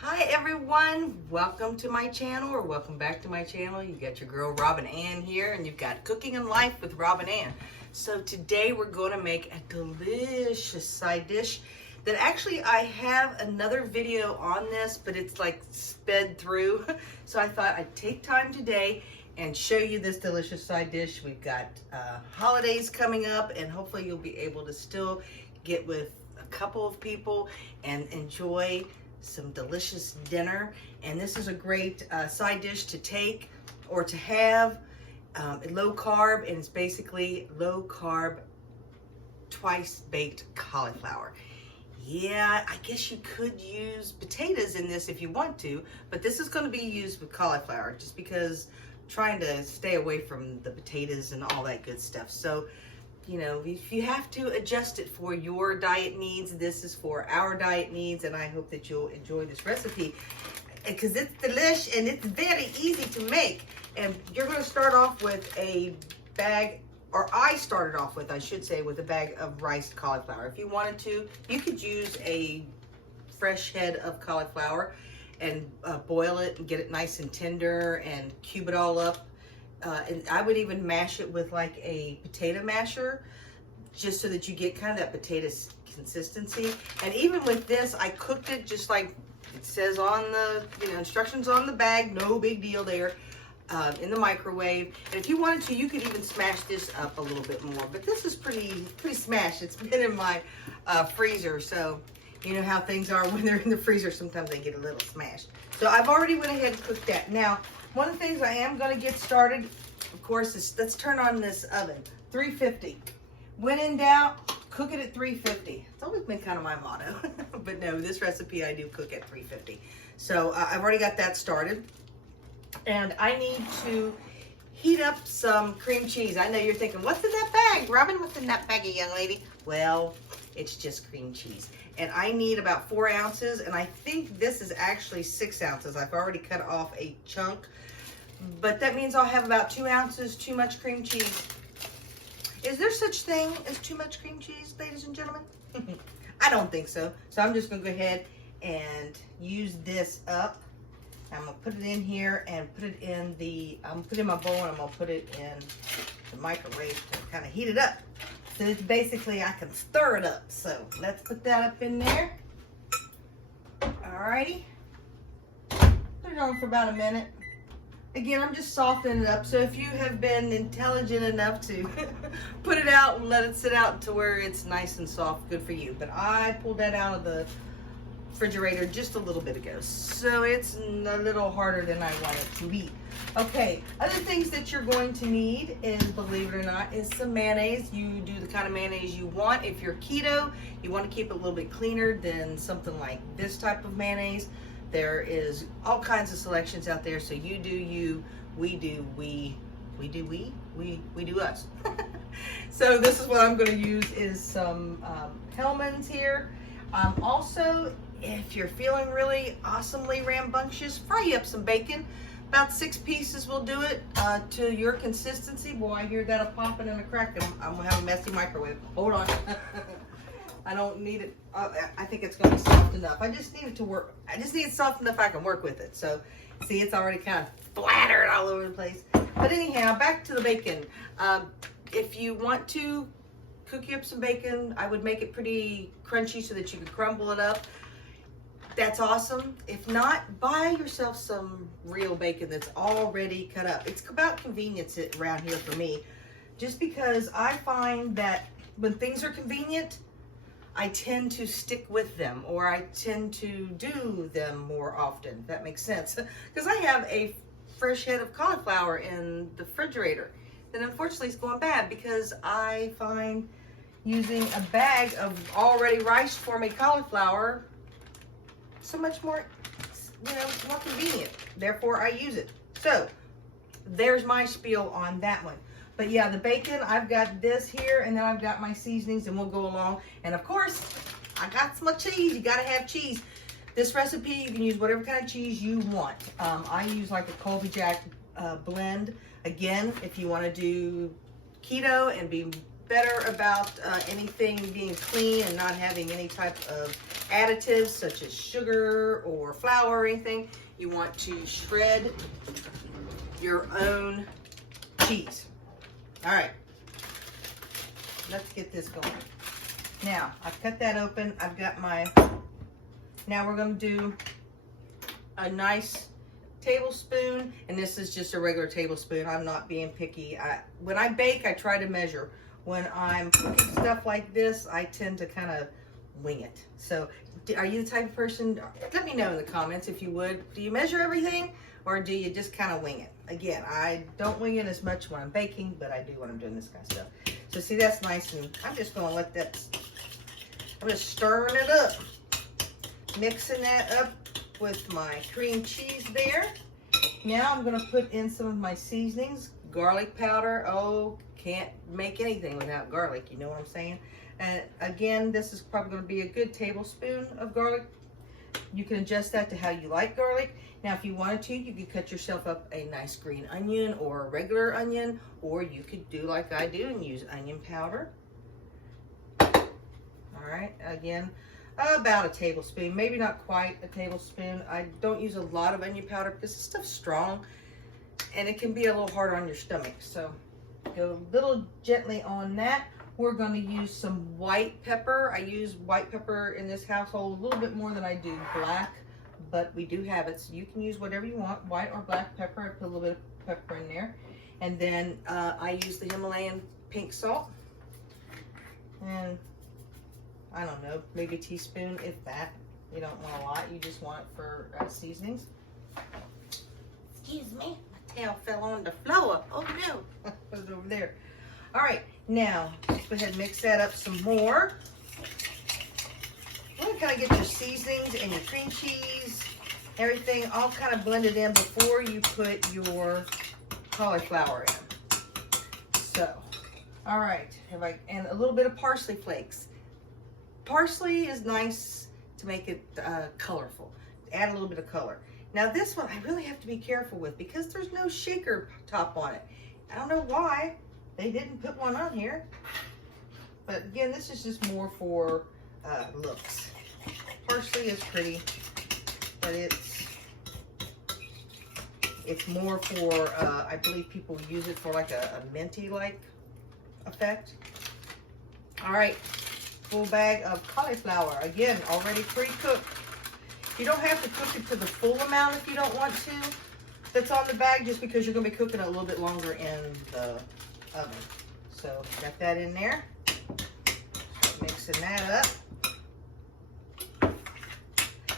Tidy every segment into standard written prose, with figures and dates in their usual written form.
Hi everyone, welcome to my channel, or welcome back to my channel. You got your girl Robin Ann here, and you've got Cooking and Life with Robin Ann. So today we're going to make a delicious side dish that actually I have another video on this, but it's like sped through. So I thought I'd take time today and show you this delicious side dish. We've got holidays coming up, and hopefully you'll be able to still get with a couple of people and enjoy some delicious dinner. And this is a great side dish to take or to have. Low carb, and it's basically low carb twice baked cauliflower. Yeah, I guess you could use potatoes in this if you want to, but this is going to be used with cauliflower just because I'm trying to stay away from the potatoes and all that good stuff. So, you know, if you have to adjust it for your diet needs, this is for our diet needs, and I hope that you'll enjoy this recipe because it's delicious and it's very easy to make. And you're going to start off with a bag, or I started off with, I should say, with a bag of riced cauliflower. If you wanted to, you could use a fresh head of cauliflower and boil it and get it nice and tender and cube it all up. And I would even mash it with like a potato masher, just so that you get kind of that potato consistency. And even with this, I cooked it just like it says on the instructions on the bag. No big deal there. In the microwave. And if you wanted to, you could even smash this up a little bit more. But this is pretty smashed. It's been in my freezer, so you know how things are when they're in the freezer. Sometimes they get a little smashed. So I've already went ahead and cooked that. Now, one of the things I am going to get started, of course, is let's turn on this oven. 350. When in doubt, cook it at 350. It's always been kind of my motto. But no, this recipe I do cook at 350. So I've already got that started. And I need to heat up some cream cheese. I know you're thinking, what's in that bag? Robin, what's in that baggie, young lady? Well, it's just cream cheese. And I need about 4 ounces, and I think this is actually 6 ounces. I've already cut off a chunk, but that means I'll have about 2 ounces too much cream cheese. Is there such thing as too much cream cheese, ladies and gentlemen? I don't think so. So I'm just gonna go ahead and use this up. I'm gonna put it in here and put it in my bowl, and I'm gonna put it in the microwave to kind of heat it up. So it's basically, I can stir it up. So let's put that up in there. Alrighty. Put it on for about a minute. Again, I'm just softening it up. So if you have been intelligent enough to put it out and let it sit out to where it's nice and soft, good for you. But I pulled that out of the refrigerator just a little bit ago, so it's a little harder than I want it to be. Okay, other things that you're going to need is, believe it or not, is some mayonnaise. You do the kind of mayonnaise you want. If you're keto, you want to keep it a little bit cleaner than something like this type of mayonnaise. There is all kinds of selections out there, so you do you, we do us. So this is what I'm going to use is some Hellmann's here. Also, if you're feeling really awesomely rambunctious, fry up some bacon. About 6 pieces will do it to your consistency. Boy, I hear that a popping and a cracking. I'm gonna have a messy microwave. Hold on. I don't need it. I think it's gonna be soft enough. I just need it to work. I just need it soft enough I can work with it. So, see, it's already kind of splattered all over the place. But anyhow, back to the bacon. If you want to cook you up some bacon, I would make it pretty crunchy so that you can crumble it up. That's awesome. If not, buy yourself some real bacon that's already cut up. It's about convenience around here for me, just because I find that when things are convenient, I tend to stick with them, or I tend to do them more often, if that makes sense. Because I have a fresh head of cauliflower in the refrigerator that unfortunately is going bad, because I find using a bag of already riced for me cauliflower so much more, more convenient. Therefore, I use it. So, there's my spiel on that one. But yeah, the bacon, I've got this here, and then I've got my seasonings, and we'll go along. And of course, I got some cheese. You gotta have cheese. This recipe, you can use whatever kind of cheese you want. I use like a Colby Jack blend. Again, if you want to do keto and be better about anything being clean and not having any type of additives such as sugar or flour or anything, you want to shred your own cheese. All right, let's get this going. Now, I've cut that open. I've got my, now we're going to do a nice tablespoon, and this is just a regular tablespoon. I'm not being picky. When I bake, I try to measure. When I'm cooking stuff like this, I tend to kind of wing it. So, are you the type of person, let me know in the comments if you would. Do you measure everything, or do you just kind of wing it? Again, I don't wing it as much when I'm baking, but I do when I'm doing this kind of stuff. So see, that's nice, and I'm just going to let that, I'm just stirring it up. Mixing that up with my cream cheese there. Now I'm going to put in some of my seasonings. Garlic powder. Oh, can't make anything without garlic. You know what I'm saying? And again, this is probably going to be a good tablespoon of garlic. You can adjust that to how you like garlic. Now, if you wanted to, you could cut yourself up a nice green onion or a regular onion, or you could do like I do and use onion powder. All right, again, about a tablespoon, maybe not quite a tablespoon. I don't use a lot of onion powder because this stuff's strong and it can be a little hard on your stomach. So go a little gently on that. We're going to use some white pepper. I use white pepper in this household a little bit more than I do black, but we do have it, so you can use whatever you want, white or black pepper. I put a little bit of pepper in there. And then I use the Himalayan pink salt. And I don't know, maybe a teaspoon, if that. You don't want a lot, you just want it for seasonings. Excuse me, my tail fell on the floor. Oh no, put it over there. All right, now, let's go ahead and mix that up some more. You want to kind of get your seasonings and your cream cheese, everything all kind of blended in before you put your cauliflower in. So, all right, and a little bit of parsley flakes. Parsley is nice to make it colorful. Add a little bit of color. Now this one I really have to be careful with because there's no shaker top on it. I don't know why they didn't put one on here. But again, this is just more for looks. Parsley is pretty, but it's more for, I believe people use it for like a minty-like effect. All right. Full bag of cauliflower, again already pre-cooked. You don't have to cook it to the full amount if you don't want to. That's on the bag, just because you're going to be cooking it a little bit longer in the oven. So got that in there. Start mixing that up.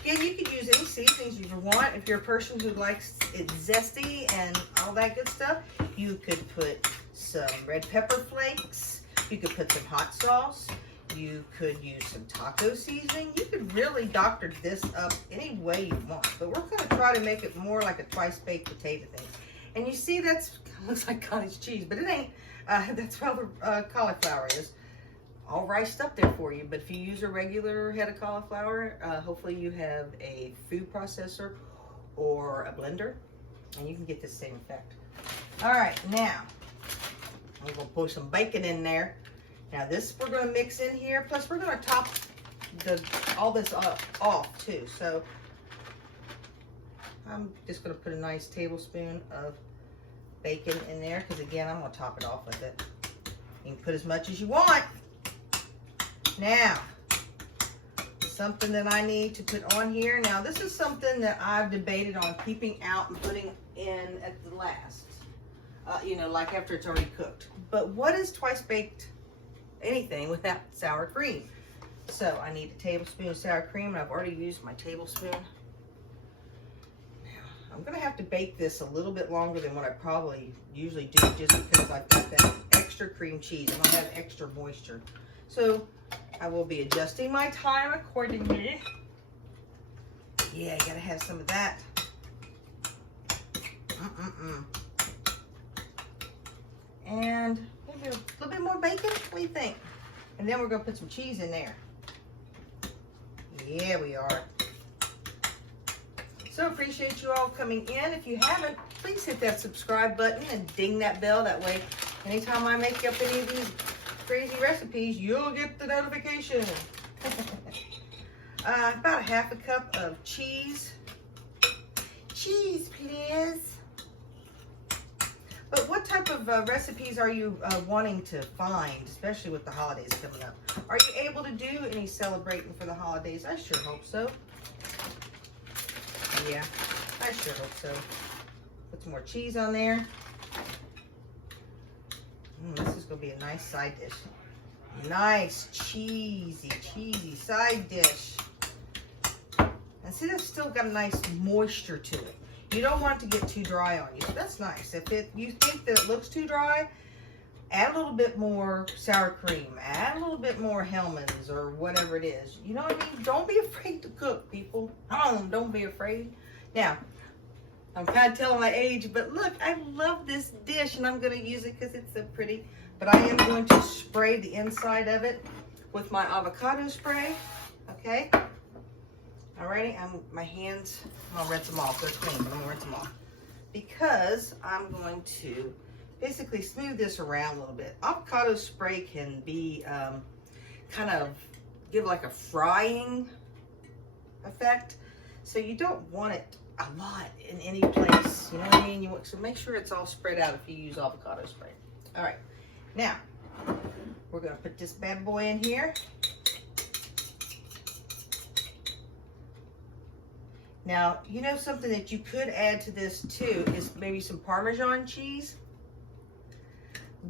Again, you could use any seasonings you want. If you're a person who likes it zesty and all that good stuff, you could put some red pepper flakes. You could put some hot sauce. You could use some taco seasoning. You could really doctor this up any way you want. But we're going to try to make it more like a twice-baked potato thing. And you see, that's looks like cottage cheese, but it ain't. That's how the cauliflower is. All riced up there for you. But if you use a regular head of cauliflower, hopefully you have a food processor or a blender, and you can get the same effect. All right, now I'm going to put some bacon in there. Now this we're going to mix in here, plus we're going to top all this off too. So I'm just going to put a nice tablespoon of bacon in there, because again, I'm going to top it off with it. You can put as much as you want. Now, something that I need to put on here. Now this is something that I've debated on keeping out and putting in at the last. You know, like after it's already cooked. But what is twice baked anything without sour cream? So I need a tablespoon of sour cream, and I've already used my tablespoon. Now I'm gonna have to bake this a little bit longer than what I probably usually do, just because I've got that extra cream cheese. I'm gonna have extra moisture. So I will be adjusting my time accordingly. Yeah, you gotta have some of that. And maybe a little bit more bacon. What do you think? And then we're going to put some cheese in there. Yeah, we are. So appreciate you all coming in. If you haven't, please hit that subscribe button and ding that bell. That way, anytime I make up any of these crazy recipes, you'll get the notification. About a half a cup of cheese. Cheese, please. But what type of recipes are you wanting to find, especially with the holidays coming up? Are you able to do any celebrating for the holidays? I sure hope so. Yeah, I sure hope so. Put some more cheese on there. This is going to be a nice side dish. Nice, cheesy side dish. And see, that's still got a nice moisture to it. You don't want it to get too dry on you. So that's nice. If you think that it looks too dry, add a little bit more sour cream. Add a little bit more Hellmann's or whatever it is. You know what I mean? Don't be afraid to cook, people. Don't be afraid. Now, I'm kind of telling my age, but look, I love this dish, and I'm going to use it because it's so pretty. But I am going to spray the inside of it with my avocado spray. Okay? Alrighty, my hands, I'm going to rinse them off. They're clean, but I'm going to rinse them off. Because I'm going to basically smooth this around a little bit. Avocado spray can be kind of give like a frying effect. So you don't want it a lot in any place. You know what I mean? So make sure it's all spread out if you use avocado spray. Alright, now we're going to put this bad boy in here. Now, you know something that you could add to this too is maybe some Parmesan cheese.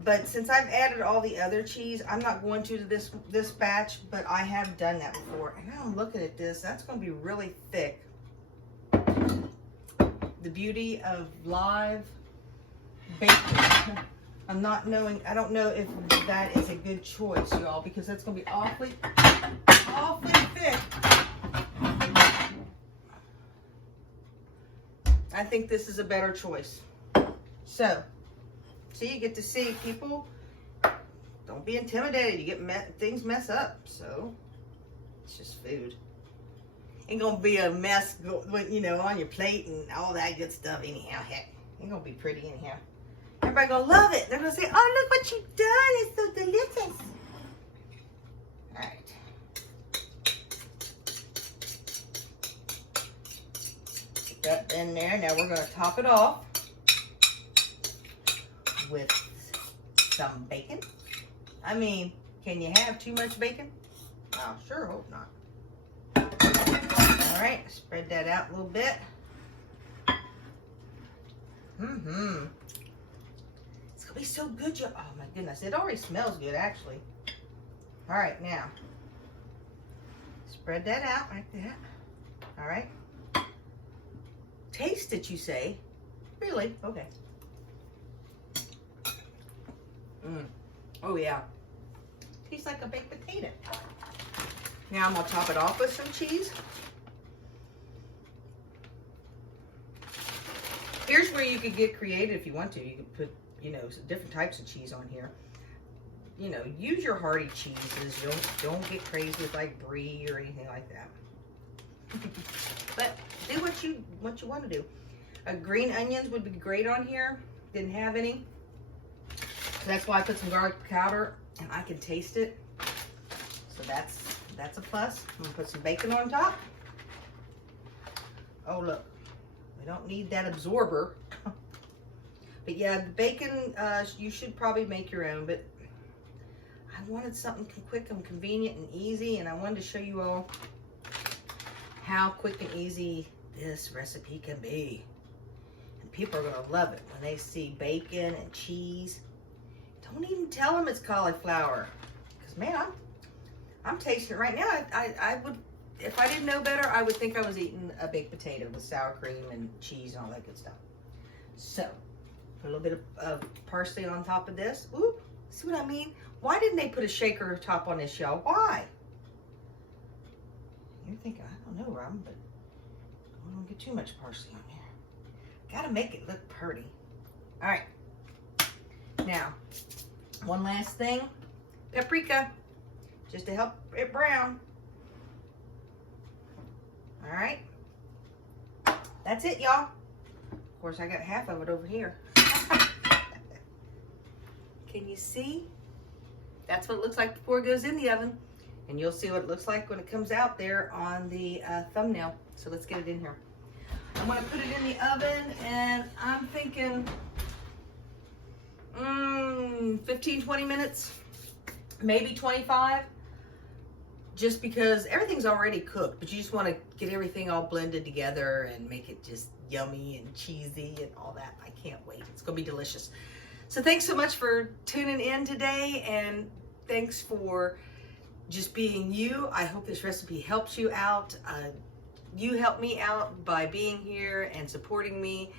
But since I've added all the other cheese, I'm not going to this batch, but I have done that before. And now I'm looking at this, that's going to be really thick. The beauty of live bacon. I don't know if that is a good choice, y'all, because that's going to be awfully thick. I think this is a better choice. So you get to see, people, don't be intimidated. You get things mess up. So it's just food. Ain't gonna be a mess, you know, on your plate and all that good stuff anyhow. Heck, ain't gonna be pretty anyhow. Everybody gonna love it. They're gonna say, "Oh, look what you've done! It's so delicious." All right. Put that in there. Now we're gonna top it off with some bacon. I mean, can you have too much bacon? I sure hope not. All right, spread that out a little bit. It's gonna be so good, y'all. Oh my goodness, it already smells good, actually. All right, now spread that out like that. All right. Taste it, you say? Really? Okay. Oh yeah. Tastes like a baked potato. Now I'm gonna top it off with some cheese. Here's where you could get creative if you want to. You could put, you know, some different types of cheese on here. You know, use your hearty cheeses. Don't get crazy with like brie or anything like that. But do what you want to do. Green onions would be great on here. Didn't have any. So that's why I put some garlic powder, and I can taste it. So that's a plus. I'm gonna put some bacon on top. Oh look, we don't need that absorber. But yeah, the bacon, you should probably make your own, but I wanted something quick and convenient and easy, and I wanted to show you all how quick and easy this recipe can be. And people are gonna love it when they see bacon and cheese. Don't even tell them it's cauliflower, because man, I'm tasting it right now. I would, if I didn't know better, I would think I was eating a baked potato with sour cream and cheese and all that good stuff. So, put a little bit of parsley on top of this. Ooh, see what I mean? Why didn't they put a shaker top on this, y'all? Why? You're thinking, I don't know, Robin, but I don't get too much parsley on here. Gotta make it look pretty. All right. Now, one last thing. Paprika, just to help it brown. All right. That's it, y'all. Of course, I got half of it over here. Can you see? That's what it looks like before it goes in the oven. And you'll see what it looks like when it comes out there on the thumbnail. So let's get it in here. I'm gonna put it in the oven, and I'm thinking 15, 20 minutes, maybe 25. Just because everything's already cooked, but you just want to get everything all blended together and make it just yummy and cheesy and all that. I can't wait. It's going to be delicious. So thanks so much for tuning in today, and thanks for just being you. I hope this recipe helps you out. You help me out by being here and supporting me.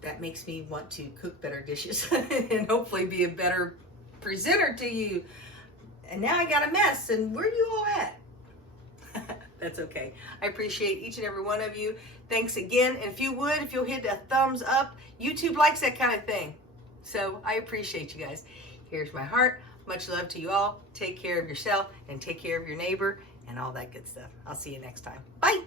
That makes me want to cook better dishes and hopefully be a better presenter to you. And now I got a mess, and where are you all at? That's okay. I appreciate each and every one of you. Thanks again. And if you'll hit a thumbs up, YouTube likes that kind of thing. So I appreciate you guys. Here's my heart. Much love to you all. Take care of yourself and take care of your neighbor and all that good stuff. I'll see you next time. Bye.